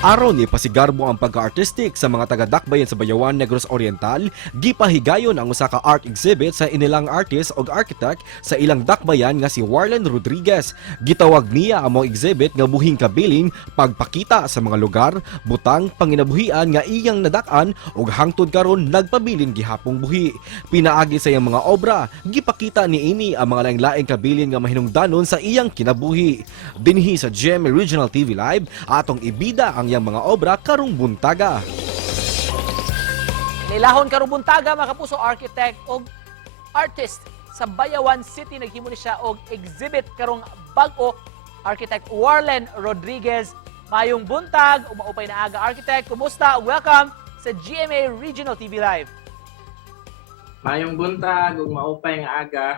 Aron ni pasigarbo ang pagka-artistic sa mga taga-dakbayan sa Bayawan, Negros Oriental, gipahigayon ang usa ka art exhibit sa inilang artist ug architect sa ilang dakbayan nga si Warlen Rodriguez. Gitawag niya ang mga exhibit nga buhing kabilin pagpakita sa mga lugar, butang, panginabuhian nga iyang nadak-an ug hangtod karon nagpabilin gihapong buhi. Pinaagi sa iyang mga obra, gipakita niini ang mga laing-laing kabilin nga mahinungdanon sa iyang kinabuhi. Dinhi sa GMA Regional TV Live, atong ibida ang iyang mga obra karong buntaga. Nilahon karong buntaga mga kapuso, architect og artist sa Bayawan City. Naghimo ni siya og exhibit karong bag-o, architect Warlen Rodriguez. Mayong buntag, umaupay na aga architect. Kumusta? Welcome sa GMA Regional TV Live. Mayong buntag ug maupay nga aga.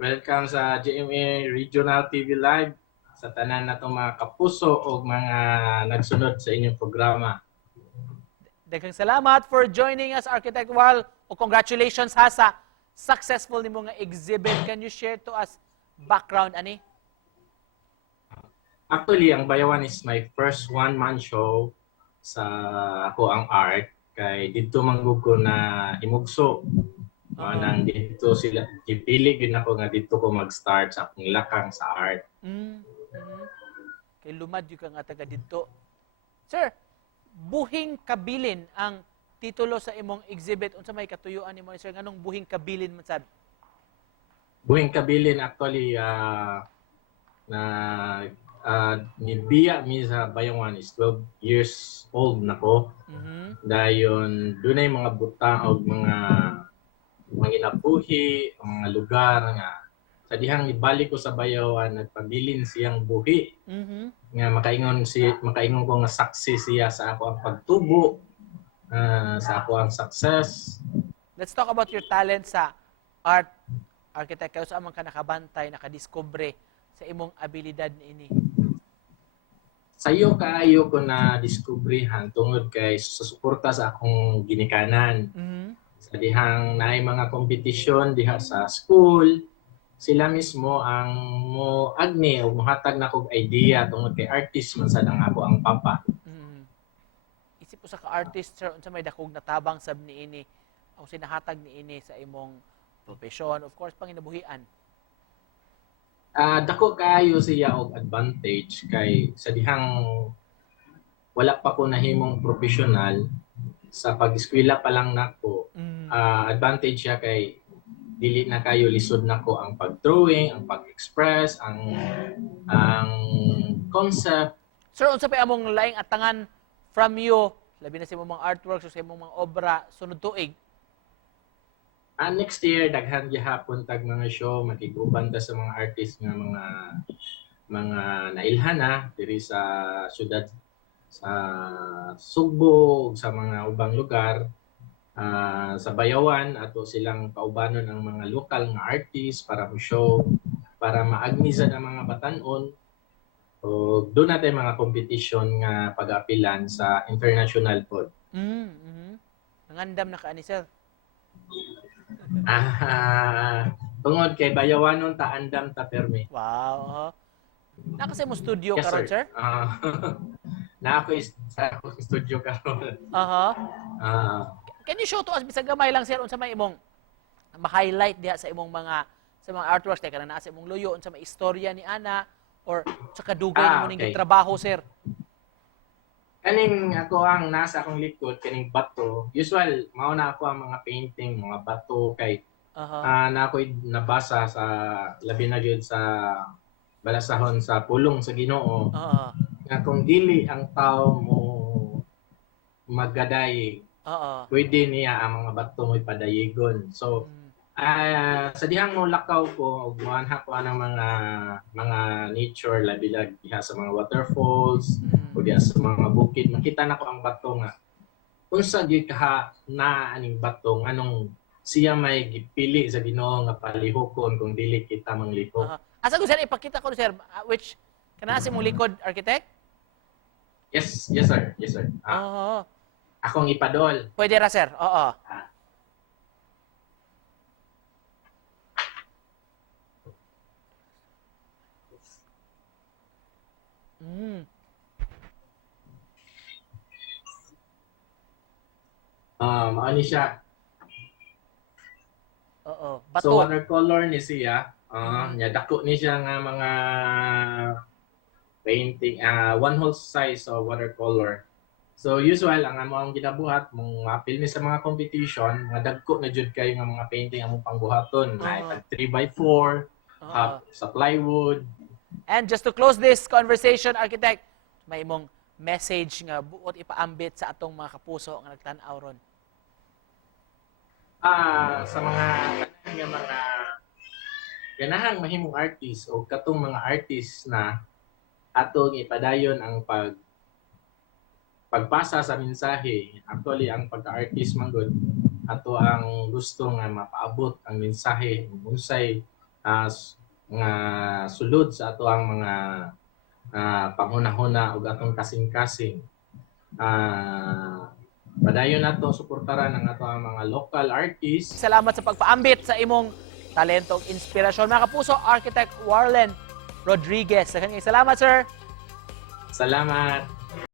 Welcome sa GMA Regional TV Live sa tanan natong mga kapuso o mga nagsunod sa inyong programa. Daghang salamat for joining us, Architect Wal. O congratulations ha sa successful ni mga exhibit. Can you share to us background ani? Actually, ang Bayawan is my first one-man show sa ako ang art. Kay dito manggug ko na imugso. Nang dito sila, ipili din ako nga dito ko mag-start sa akong lakang sa art. Kay lumad yung ka nga taga dito. Sir, buhing kabilin ang titulo sa imong exhibit. Unsa may katuyuan nimo ni sir nganong buhing kabilin man sad? Buhing kabilin actually na nibiya mi sa Bayawan is 12 years old nako. Dayon dunay mga butang o mga inabuhi, mga lugar nga sa dihang ibalik ko sa Bayawan nagpabilin siyang buhi. Nga makaingon ko nga saksi siya sa ako ang pagtubo, sa ako ang success. Let's talk about your talent sa art, architect. Kayo sa amang ka nakabantay, nakadiscover sa imong abilidad niini. Sayo kaayo ko na diskubrihan tungod kay sa suporta sa akong ginikanan. Sa dihang naay mga kompetisyon diha sa school, sila mismo ang mo agni o mohatag na kog idea tungod kay artist man sad ang ako ang papa. Isip ko sa ka-artist, sir, unsa may dakog natabang sab niini o sinahatag niini sa imong profesyon, of course, panginabuhian. Dako kaayo siya og advantage kay sa dihang wala pa ko nahimong professional sa pag-eskwela pa lang nako. Advantage siya kay dili na kayo lisod nako ang pag-drawing, ang pag-express, ang concept. Sir, unsa pa among laing atangan from you, labi na sa imong mga artworks o sa imong mga obra sunod tuig? Next year daghan gihapon tag mga show makiguban ta sa mga artist nga mga nailhana diri sa syudad sa Sugbo sa mga ubang lugar. Sa Bayawan ato silang kaubanon ang mga lokal nga artist para mo-show, para maagnisan ang mga batan-on. O doon natin mga competition nga pag-apilan sa international pod. Nangandam na kaani, sir. Tungod kay Bayawanon ta andam ta permi. Wow. Naka sa imong studio Yes, karon, sir? Na ako sa akong studio karon. Can you show to us bisag gamay lang, sir, unsa may imong ma-highlight diha sa imong mga artworks kay kana naa sa imong luyo unsa may istorya ni ana or sa kadugay nimo ning trabaho, sir? Kaning ako ang nasa akong likod kaning bato. Usual mao na ako ang mga painting, mga bato kay na ako'y nabasa sa labi na gyud sa balasahon sa pulong sa Ginoo. Nga kung dili ang tao mo magaday, pwede niya ang mga bato mo ipadayigon. So sa dihang mo lakaw ko og moanha ko ang mga nature labi diha sa mga waterfalls o diha sa mga bukid, makita na ko ang bato nga unsa gyud kaha na aning bato nganong siya may gipili sa Ginoo nga palihokon kung dili kita manglihok. Asa ko, sir, ipakita ko, sir, which kana sa imong likod, architect? Yes sir. Akong ipadol. Pwede ra, sir. Oo. Mao ni siya. Oo, So bato. watercolor ni siya. Nya dako ni siya nga mga painting, one whole size of watercolor. So usual ang among ginabuhat mong apil ni sa mga competition, mga dagko na jud kay nga mga painting among pangbuhaton, na 3x4, Oo. sa plywood. And just to close this conversation, Architect, may imong message nga buot ipaambit sa atong mga kapuso nga nagtan-aw ron. Sa mga kanang nga mga ganahang mahimong artist o katong mga artist na atong ipadayon ang pagpasa sa mensahe. Actually, ang pagka-artist man gud ato ang gusto nga mapaabot ang mensahe unsay nga sulod sa ato ang mga panghuna-huna ug atong kasing-kasing. Padayon nato suportaran ang ato ang mga local artists. Salamat sa pagpaambit sa imong talento ug inspirasyon. Mga kapuso, Architect Warlen Rodriguez. Salamat, sir. Salamat.